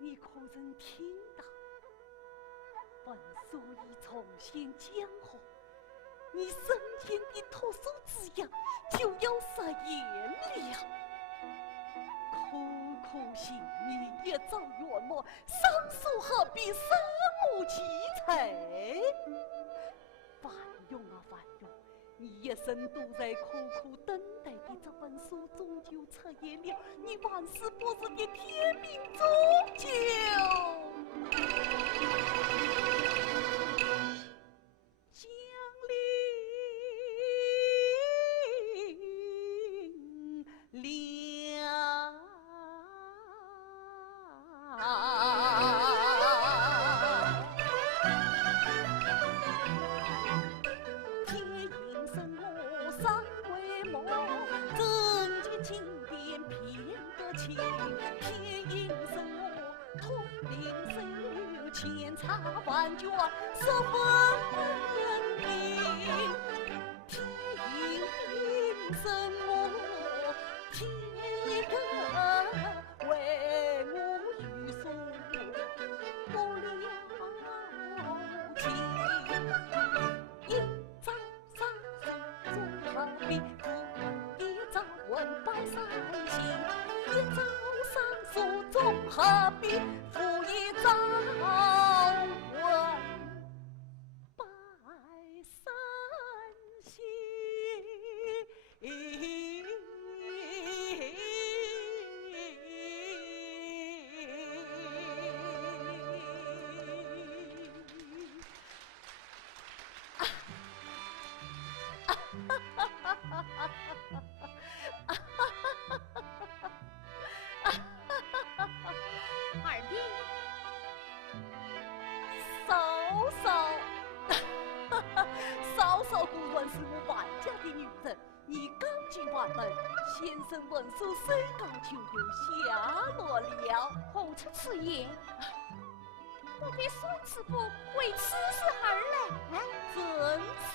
你可曾听到？文书已重现江河，你身前的特殊字样就要实现了。苦苦寻你一朝圆满，桑树何必生我奇才？范勇啊范勇，你一生都在苦苦等待的这本书终究出现了，你万事不是的天命终究降临了。天应生我三归梦，正见金殿偏得情。天应生我通灵手，千差万卷十分明。天应生我天个为我预算不了情。一朝上书总何必负一朝问百善心，一朝上书总何必负一朝问百善心。二弟，嫂嫂，嫂嫂固然是我万家的女人，你刚进外门，先生文书虽高就有下落了。何出此言？莫非孙师傅为此事而来？真是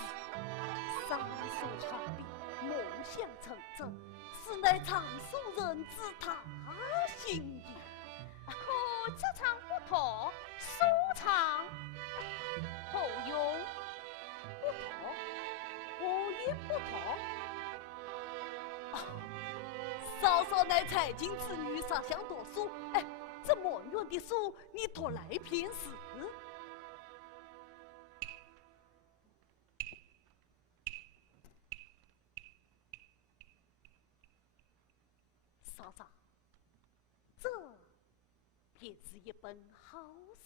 桑树何必梦想成真，实乃常书人之他心意。可这场不妥，舒畅后用不妥，我也不妥。嫂嫂乃才经之女，啥想读书？哎，这么远的书，你读来便是。嫂嫂，这便是一本好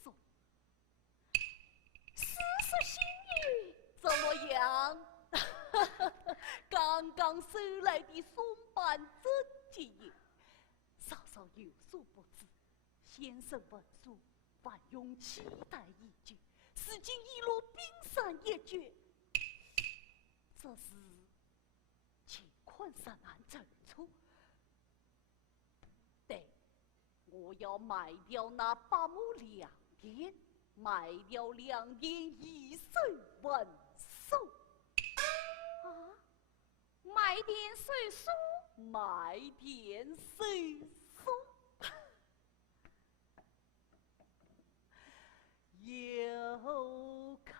书。丝丝心意怎么样？刚刚收来的松板真迹也，嫂嫂有所不知，先生文书万用期待已久，如今已落冰山一角，这是乾坤实难走出。对，我要卖掉那8亩2田，卖掉2田1手文书。啊，卖点手书，卖点手书，又开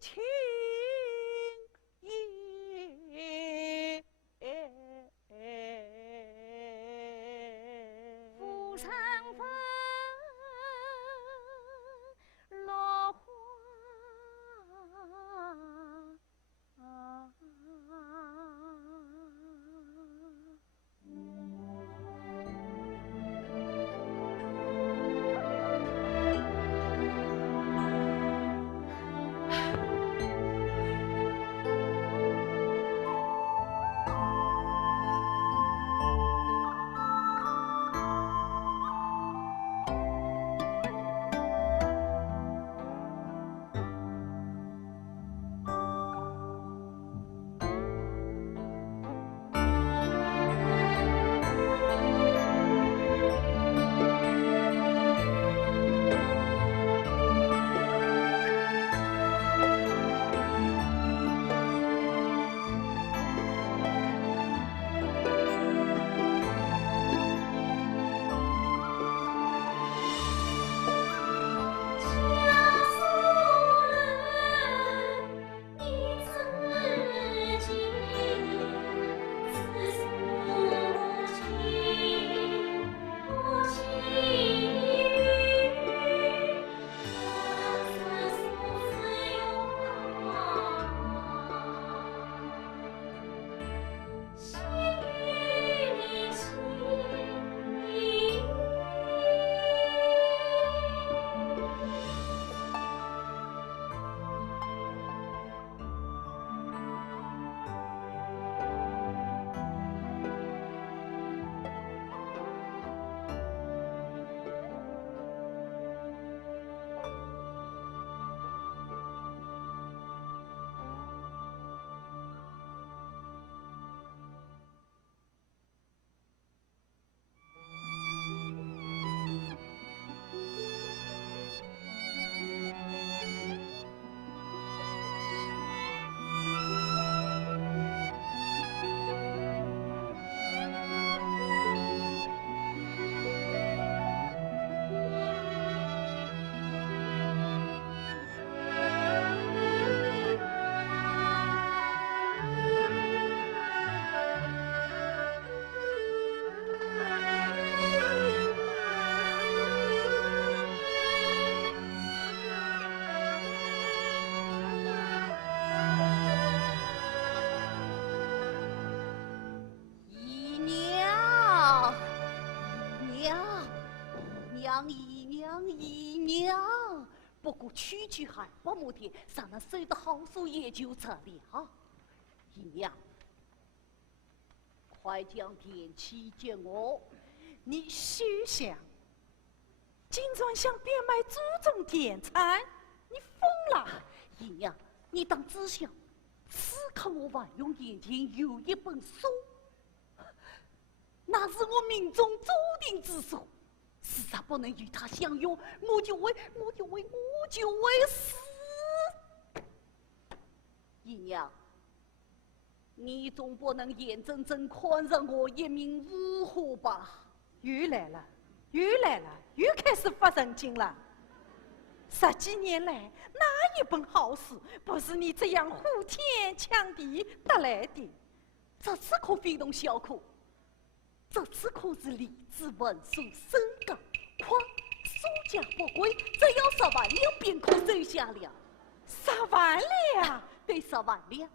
青叶，浮尘纷落花。姨娘，不过区还不么的，上了手的好书也就这了。姨娘，快将电器接我。你休想！金砖想变卖祖宗田产，你疯了！姨娘，你当只想，此刻我万用眼前有一本书，那是我命中注定之书。实在不能与他相拥，我就为死。姨娘，你总不能眼睁睁看着我一命呜呼吧？又来了，又开始发神经了。10几年来，哪一本好书不是你这样呼天抢地得来的？这次可非同小可。这次可是吏治文书升高，况书价不贵，只要10万两便可收下了。10万两？对，10万两。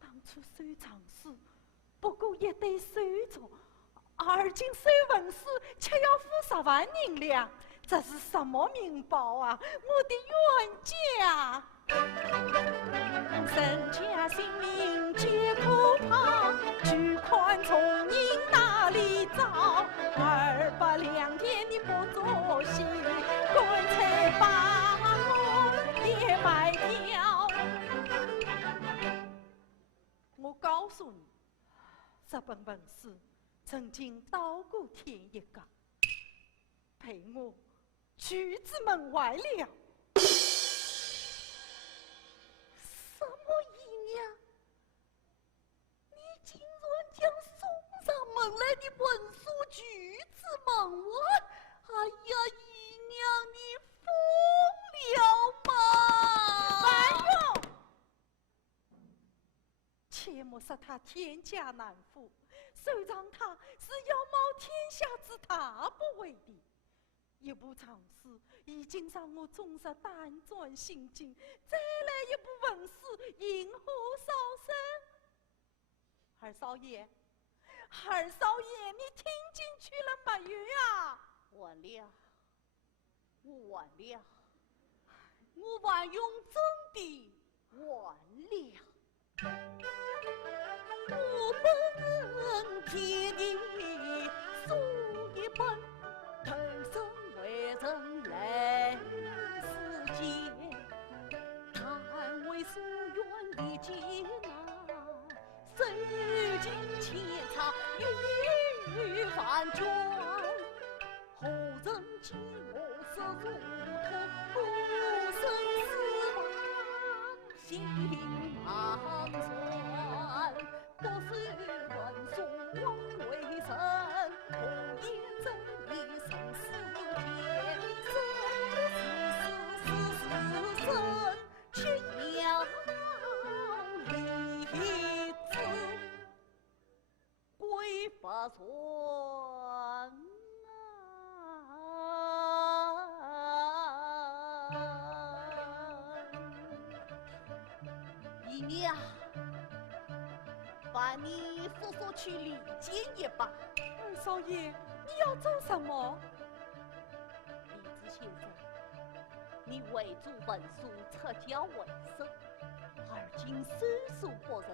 当初收藏书不过也得收着，而今收文书却要付10万银两，这是什么名报啊？我的冤家！身家性命皆可抛，巨款从银哪里找？200两天你不作戏，干脆把我也卖掉。我告诉你，这本文书曾经到过天一阁，被我拒之门外了。什么姨娘？你竟然将送上门来的文书拒之门外？哎呀，姨娘，你疯了吗？范勇，切莫说他天家难负，收藏他是要冒天下之大不为的。一部长书已经让我终日胆战心惊，再来一部文书，因何烧身？二少爷，你听进去了没有啊？完了，我完了，我万用真的完了。我本天地书一本，投生为人来世间，贪为所愿的艰难，受尽千差与凡卷，后人见我色如土，孤身死亡心茫然，不是文书枉为神，红颜真意生死间，生却要离子归法船。姨娘，把你说去理解一把。二少爷，你要做什么？李子先生，你为主文书撤教为生，而今手书不仁，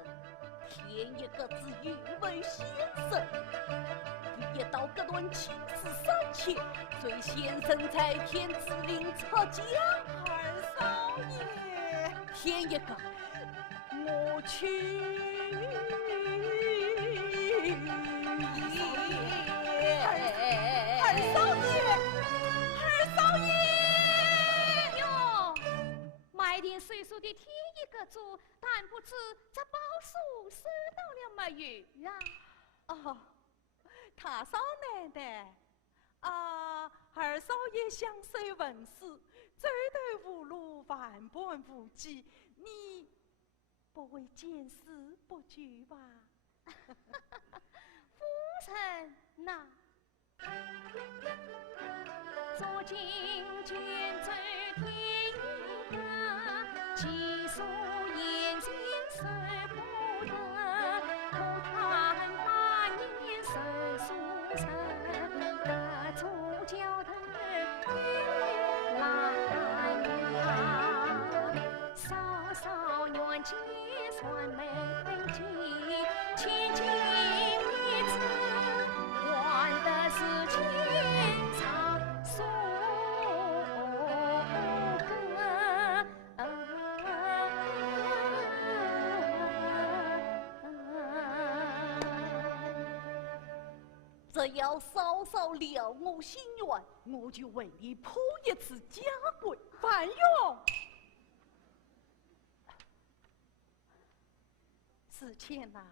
添一个字誉为先生。一到这段情事3千，随先生在天之令撤教。二少爷，添一个，我去。二少爷哟，买点水书的添一个主，但不知这包书收到了没有啊？哦，太少奶奶啊，二少爷想收文书，走投无路，万般无计，你不为见死不救吧？夫人呐，昨今卷走天涯，几数眼前受不得，可叹8年受书生，各处交头只要稍稍了我心愿，我就为你铺一次家规。范勇，之前呐，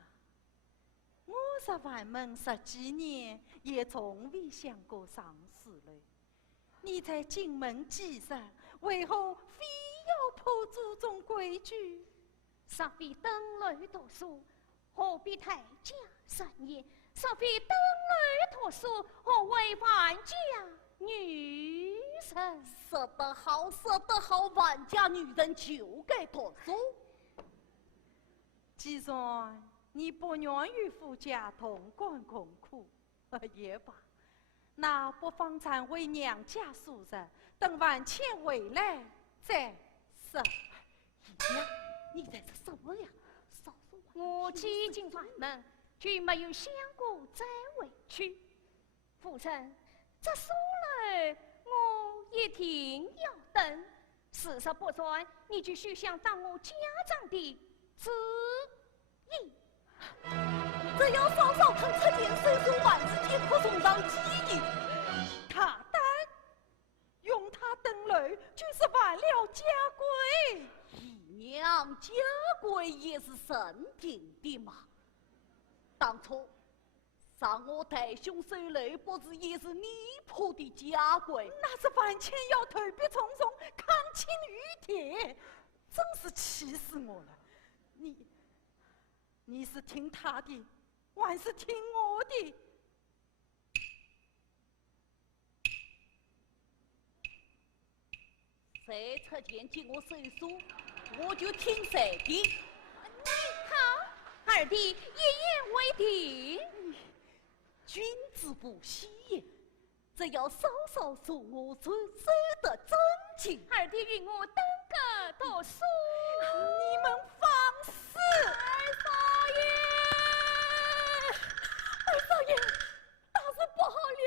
我在外门10几年，也从未想过上事嘞。你在进门即上，为何非要破祖宗规矩？尚非登楼读书，何必太假神言？尚非登楼读书，何为万家女人？说得好，说得好，万家女人就该读书。既然你不愿与夫家同甘共苦，也罢，那不妨暂为娘家数日，等万千回来再说。娘，你在说什么呀？少说话。我几经外门，却没有想过再回去。夫人，这书楼我一定要等。事实不传，你就休想当我家长的旨意。只要稍稍看这件岁数万事皆可送上机宜。他单用他登楼，就是犯了家规。娘，家规也是神定的嘛。当初让我带兄手累，不是也是你破的家规？那是万千要投笔从戎，扛轻于铁，真是气死我了！你是听他的，还是听我的？谁出钱进我手书，我就听谁的。你好，二弟一言为定。君子不喜也，只要稍稍说我就守得真情。二弟与我登个读书。你们放肆！二少爷，大事不好了！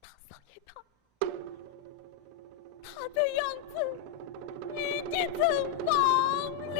大少爷他的样子已经成王了。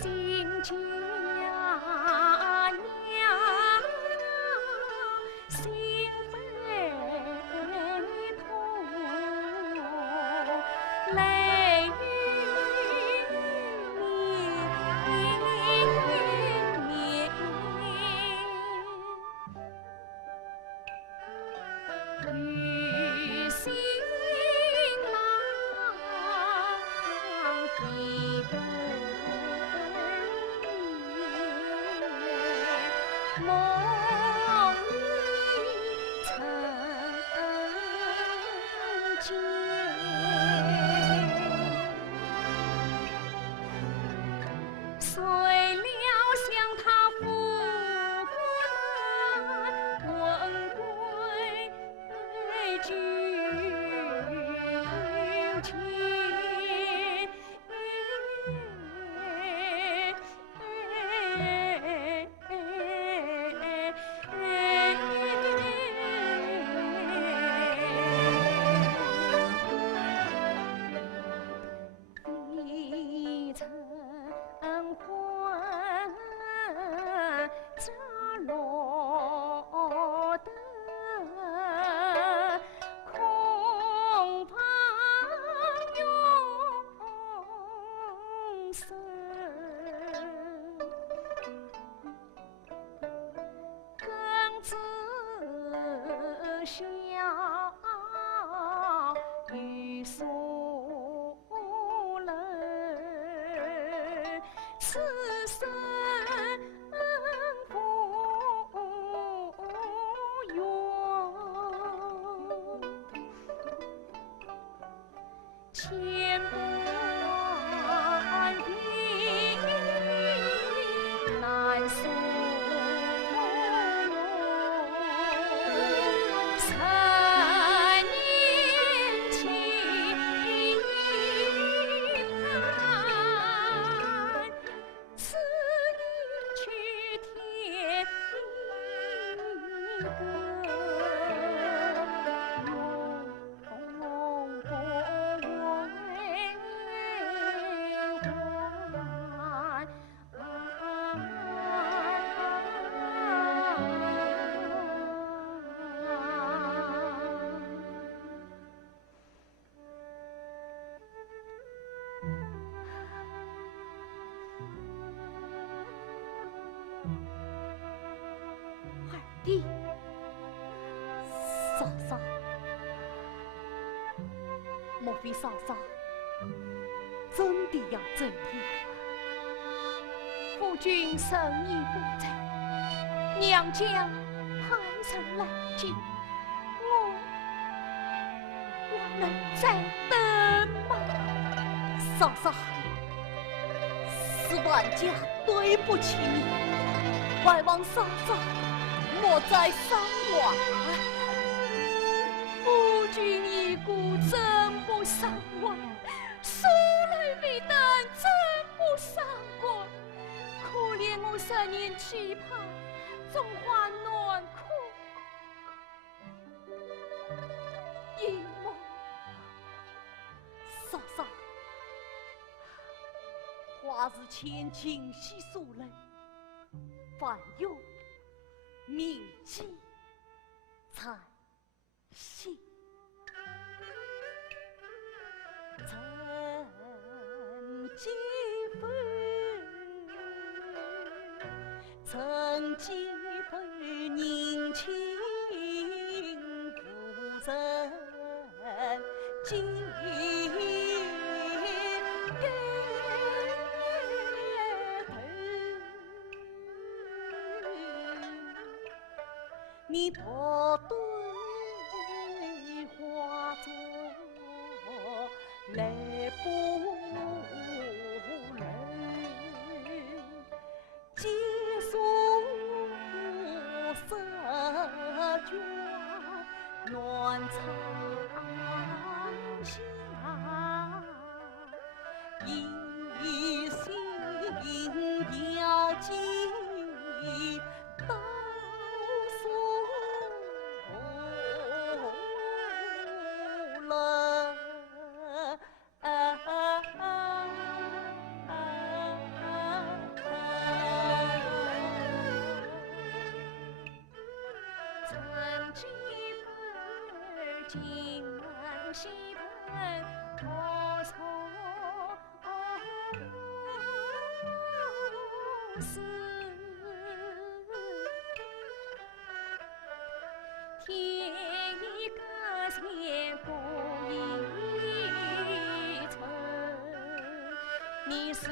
新家娘，心悲痛，泪绵绵。与新郎比不梦里曾见，谁料想他富贵问归君前。一层花扎落得空房永生，更自笑欲诉人，此生不缘。千般病难诉，陈年情盼，此一去天一个。二弟，嫂嫂，莫非嫂嫂真的要整理？夫君生意不在，娘家派人来接我能再等吗？嫂嫂，是万家对不起你，还望嫂嫂莫再伤我。夫君一顾怎不伤我？手来未等怎不伤我？可怜我3年期盼，总还暖哭一梦。嫂嫂，花是千金细数泪，凡有铭记才行。曾几分，曾几分凝情不忍尽给头，你多对化作泪不泪，结束色卷暖苍霞，一心要记到苏了。今西盆多愁思，天一个千古一程，你是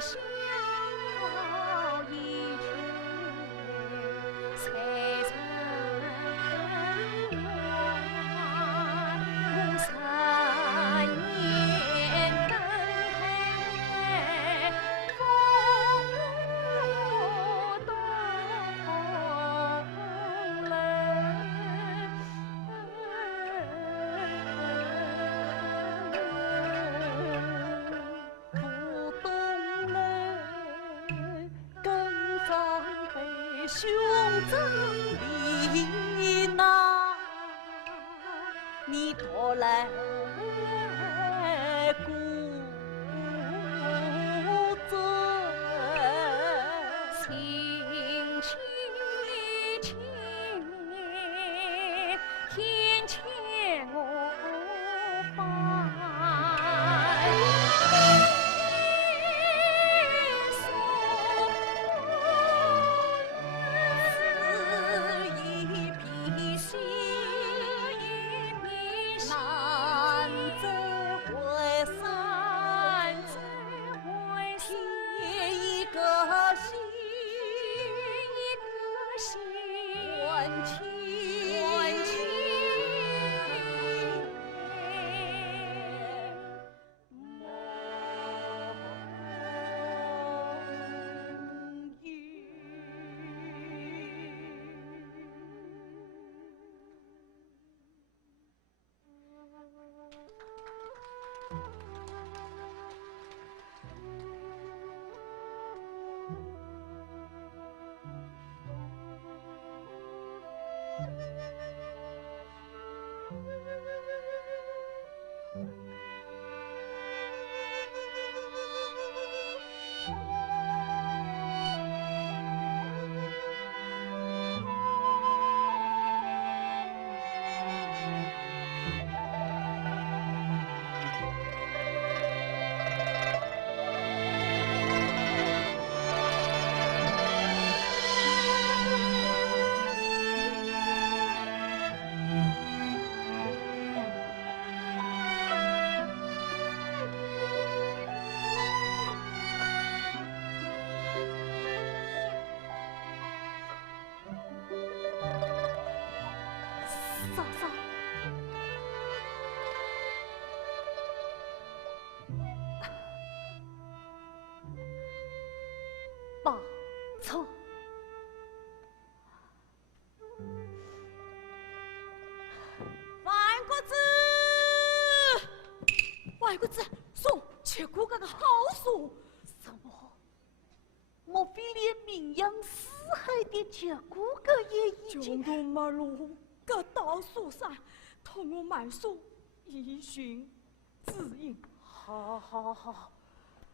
逍遥一曲才成我3年登台风动不动泪，更伤悲胸中离难，你拖来孤枕，情牵天牵我翻。难再回山，添一个心，还嫂嫂，报错。外国子，外国子，送结果这个好送，什么？莫非连名扬四海的结果个也已经？中途马路个道树上，同我买书一寻指引。好，好，好，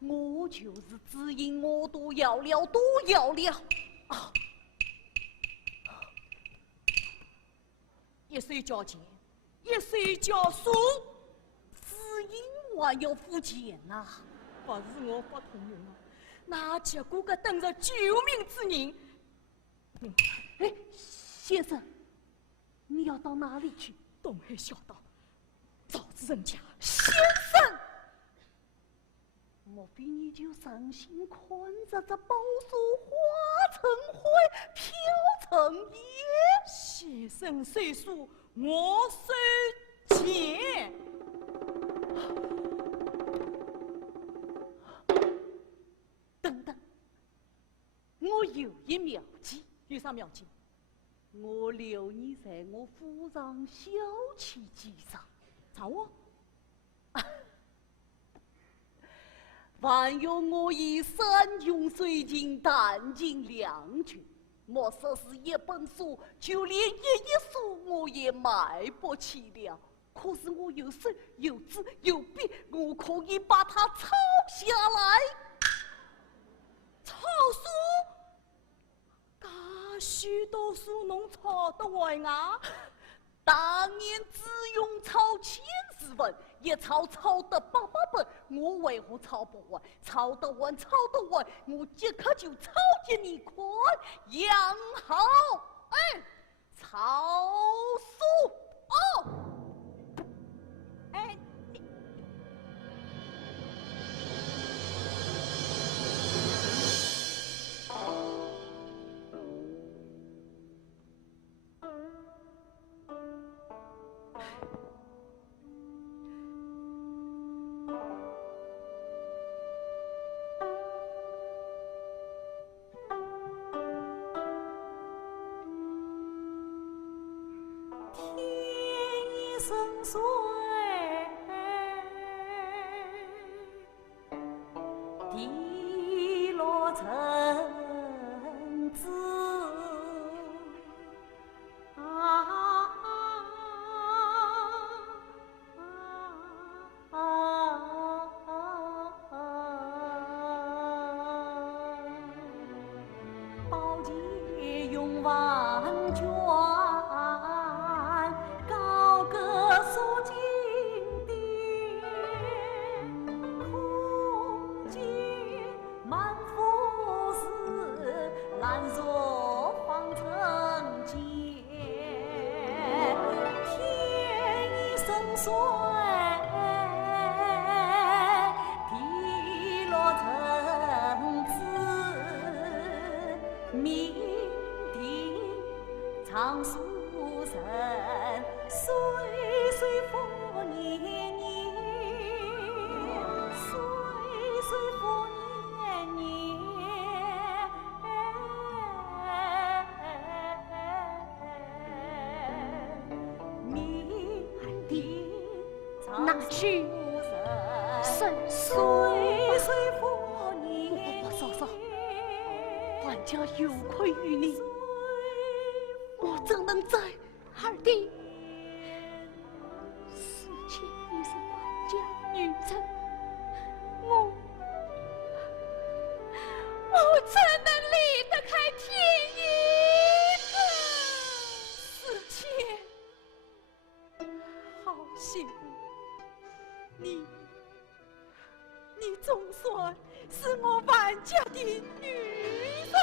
我就是指引，我都要了，都要了。啊！一岁交钱，一岁交书，指引还要付钱呐、不是我不通用啊！那结果个等着救命之人。哎，先生，你要到哪里去？东海小道，赵子人家。先生，莫非你就伤心看着这宝树化成灰，飘成烟？先生虽说我收钱，等等，我有一妙计。有啥妙计？我留你在我府上小憩几场。找我？凡有我以山穷水尽、弹尽粮绝，莫说是一本书，就连一页书我也买不起了。可是我有手有纸有笔，我可以把它抄下来。抄书？噶许多书侬抄得完啊？当年只用抄10文，也抄得800本，我为何抄不完？抄得完，我即刻就抄给你看。杨好，哎，抄书哦。哎，天已深邃，地落成子。宝剑用万卷，高歌诉经典，空见满腹事，难若方成剑。天已深邃，地落成子，明定长书生，岁岁复年年，岁岁复年年。明定那长书去生，神岁书岁复年嫂嫂，万家有愧于你，我怎能在？二弟，死前已是万家女人，我怎能离得开天意呢？死前，好幸福，你总算是我万家的女人了。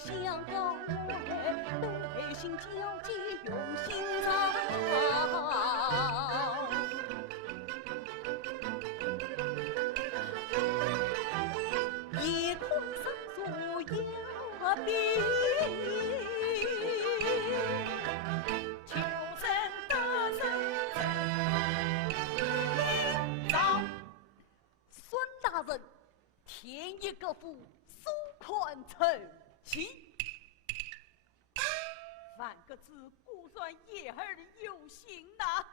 相告，内心交集用心藏。夜空上所要比，求生得生真早。孙大人，添一个福，收款成齐。万个字估算叶儿有心呐！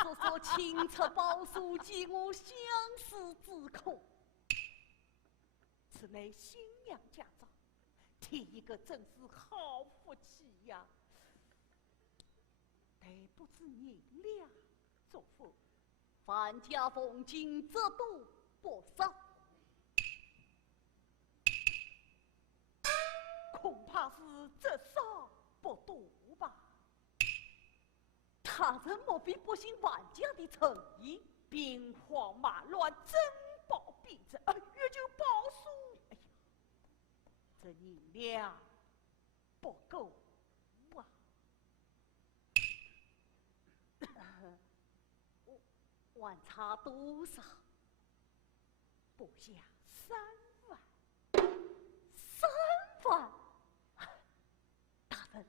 说说清澈宝书及我相思之苦，此乃新娘家长，第一个真是好福气呀！但不知您俩作福，范家奉敬则多不少，恐怕是这少不多吧？他人莫非不信万家的诚意？兵荒马乱，珍宝必争，也就报数。哎呀，这银两不够啊！还差多少？不下3万。3万！大人，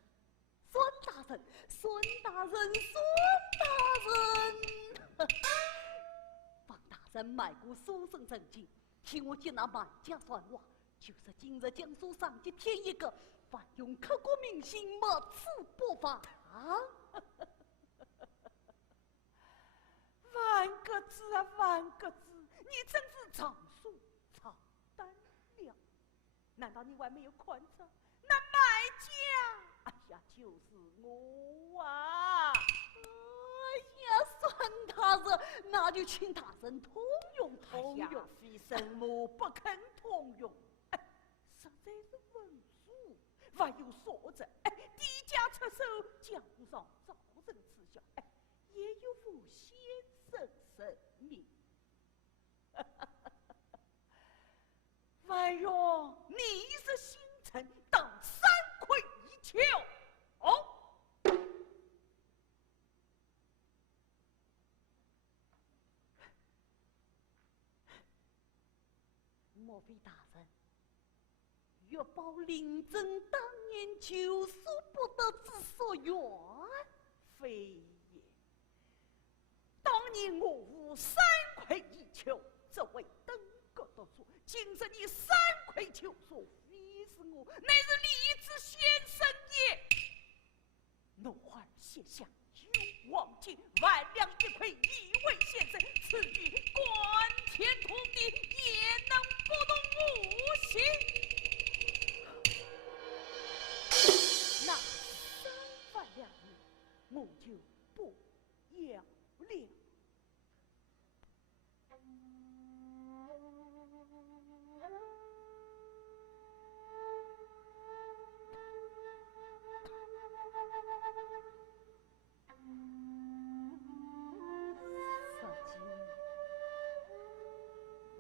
孙大人，孙大人，孙大人！方大人迈过书生成绩，替我接那万家算话，就是今日江苏上级添一个，凡用刻骨铭心，莫此不法。万个字啊，万个字！你真是长数长单了。难道你还没有看着那买家？哎呀，就是我啊！哎呀，孙大人，那就请大人通用通用。非生母不肯通用，哎，实在是文书，还有说着，哎，低价出手，江上造成耻笑，哎，也有负先生生命。万勇，你是星辰，当3魁一丘。哦。莫非大人欲报临阵当年救赎不得之所愿？非也。当年我无3魁一丘，这为登阁读书。今日你3魁求索，非是我，乃是李子先生也。奴儿写下有望见万两1魁，一位先生，此女官天土地，也能不动无心。那3万两银，我就不要了。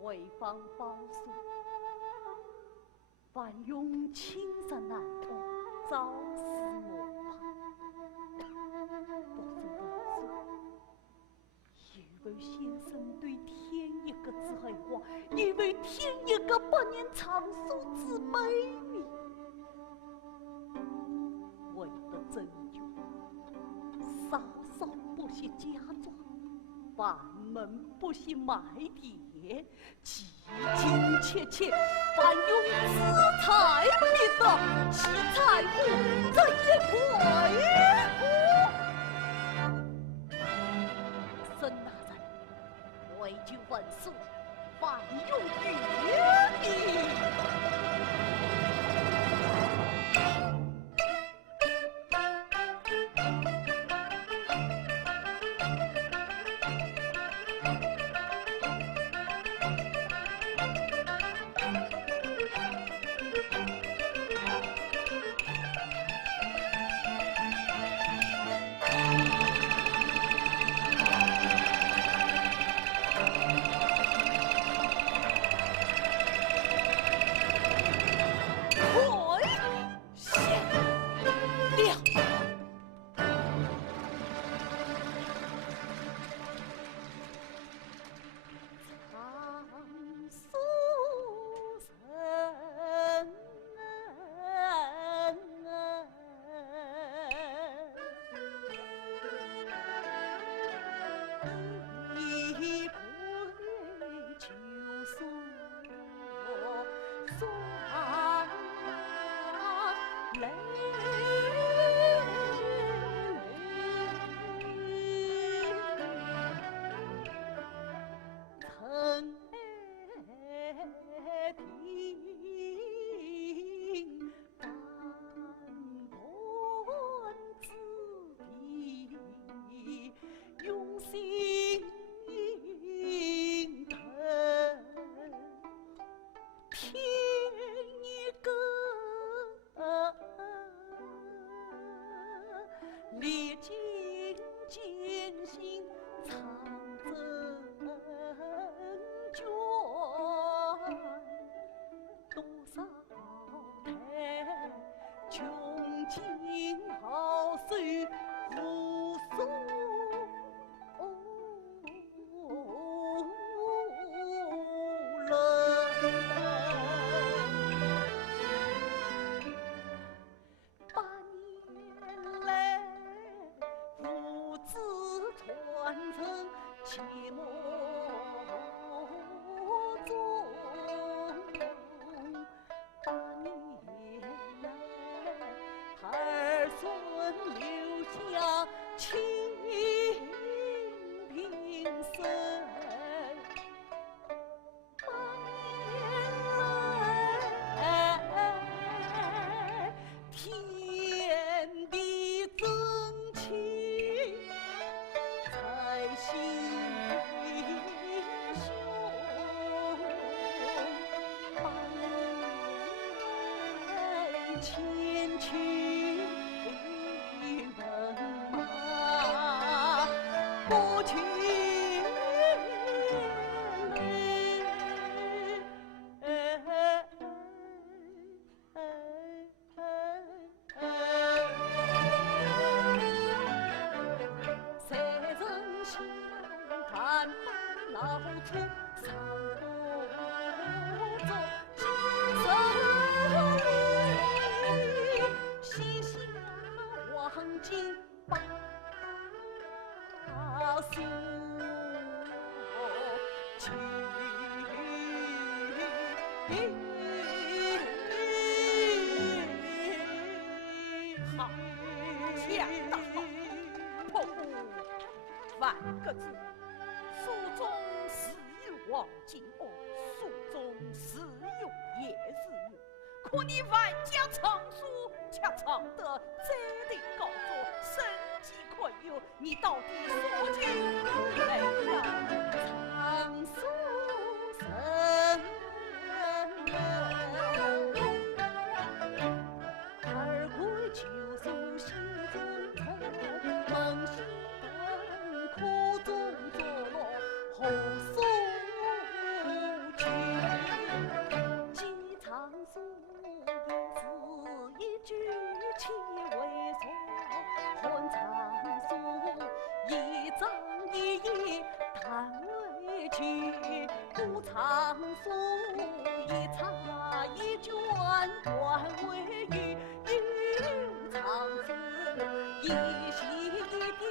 为防保数，凡用轻身难通，早死我旁。不是文书，因为先生对天一个之黑话，因为天一个8年长寿之美丽，为了拯救，稍稍不惜假装，班门不惜埋碟，急急切切，凡用资财必得，其财物怎也亏乎？孙大人，为救文书，凡用约定。个字，书中自有黄金哦，书中自有夜日月。可你万家藏书，却藏得这里高坐，生机可有？你到底说尽来呀？藏书生。二归旧书心中沉，梦醒灯苦中作乐后诉去。寄藏书字一句气为错，换藏书一张一页叹为去。古藏书一插一卷断为玉，有藏书一席一叠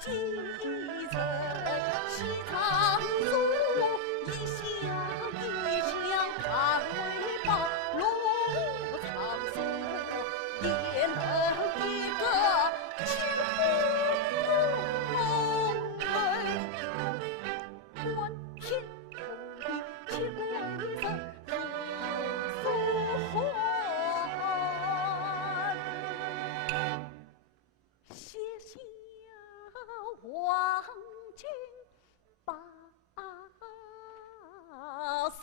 记一层，西藏书一箱一箱叹为宝，罗藏书也能一个清门。观天空地七归僧，书还写下黄金八书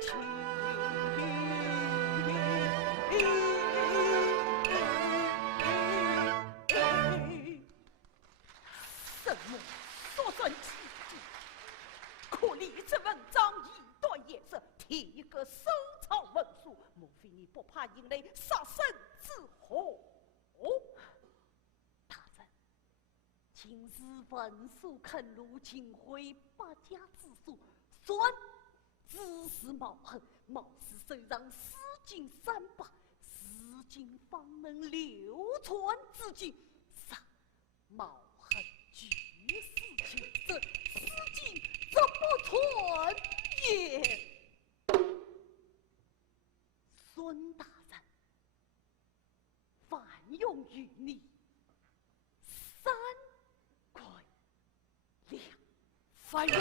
情。什么所准奇迹？可你这文章一段也是提个收藏文书，莫非你不怕引来杀身之祸？大人，今日文书肯入秦桧八家之书，算只是毛痕，毛氏虽让诗经300，诗经方能流传至今，上毛痕俱是情深，诗经怎不传也？孙大人，范用与你3块2。范用。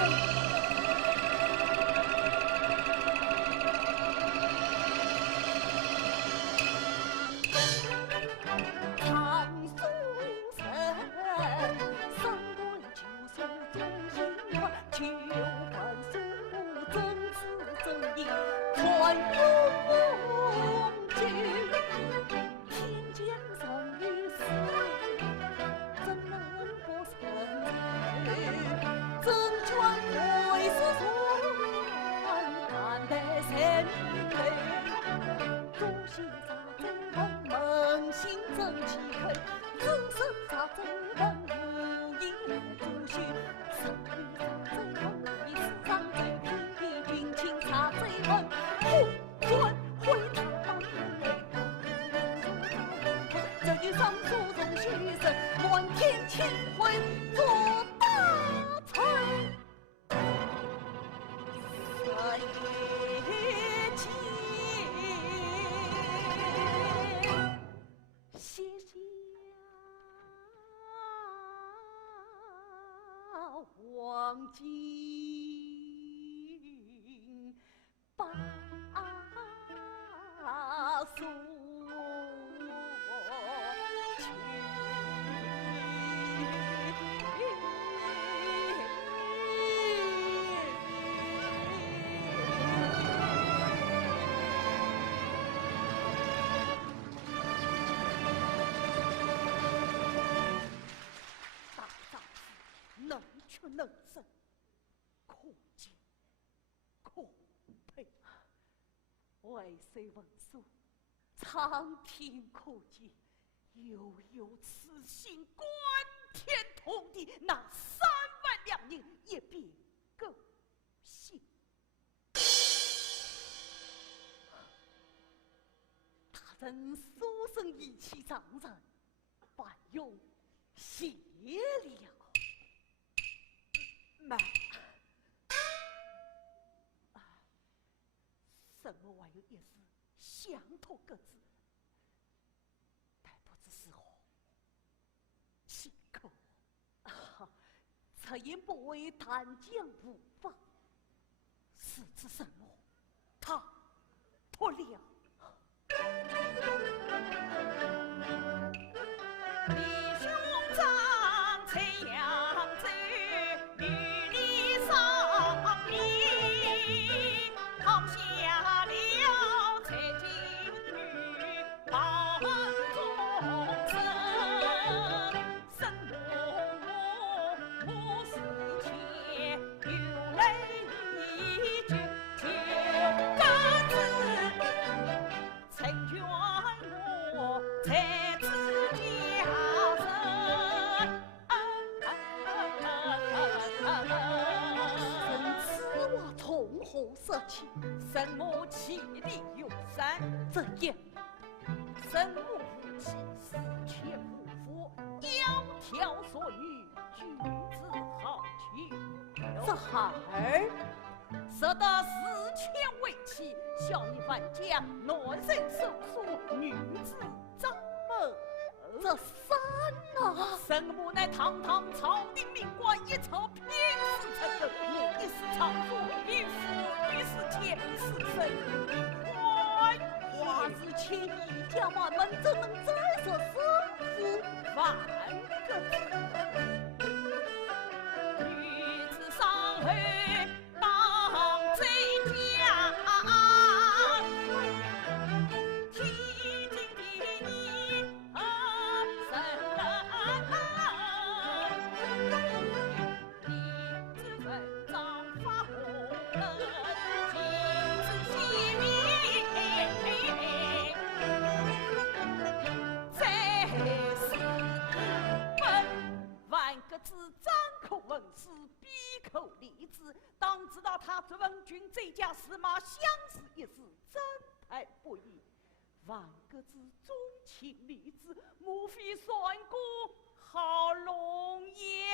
黄金把锁去。大丈夫能屈能伸，可敬可佩。为谁文书，苍天可见，悠悠此心，关天通地，那3万两银也别够信。大人书生意气长人，范用谢了。妈，什么还有一事想托各自，但不知是何，请口。此言不为谈将无妨，是之什么？他脱了。你兄长这样子，与你丧命，抛下了这金女报终身，生我死前有泪就各自成全我才知家人。此话从何说起？生我气力有三，怎样？生我夫妻死前无夫，窈窕淑女，君子好逑。这孩儿舍得4千为妻，效你范家，男人手书，女子张门。这3啊，生母乃堂堂朝廷命官，一朝偏死成人，我一时仓促，与父女世间死生关话是千里家万门，怎能再说生父万个字？女子伤害当贼家，提进的你生人，你只分章发红人，今子惜命，再是本万个字张口问世，闭口立字，当知道他追问君这家司马相识一事，真太不易。万个字钟情立字，莫非算过好容易？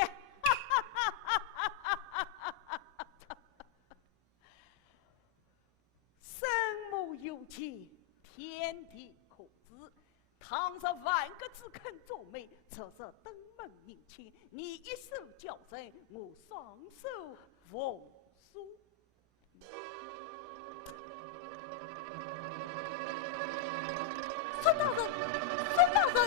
生母有情，天地可知。倘若万个只肯做媒，则是登门迎亲，你一手交人，我双手奉书。孙大人，孙大人，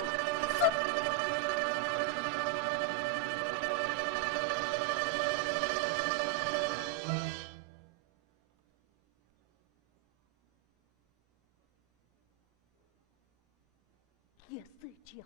一手交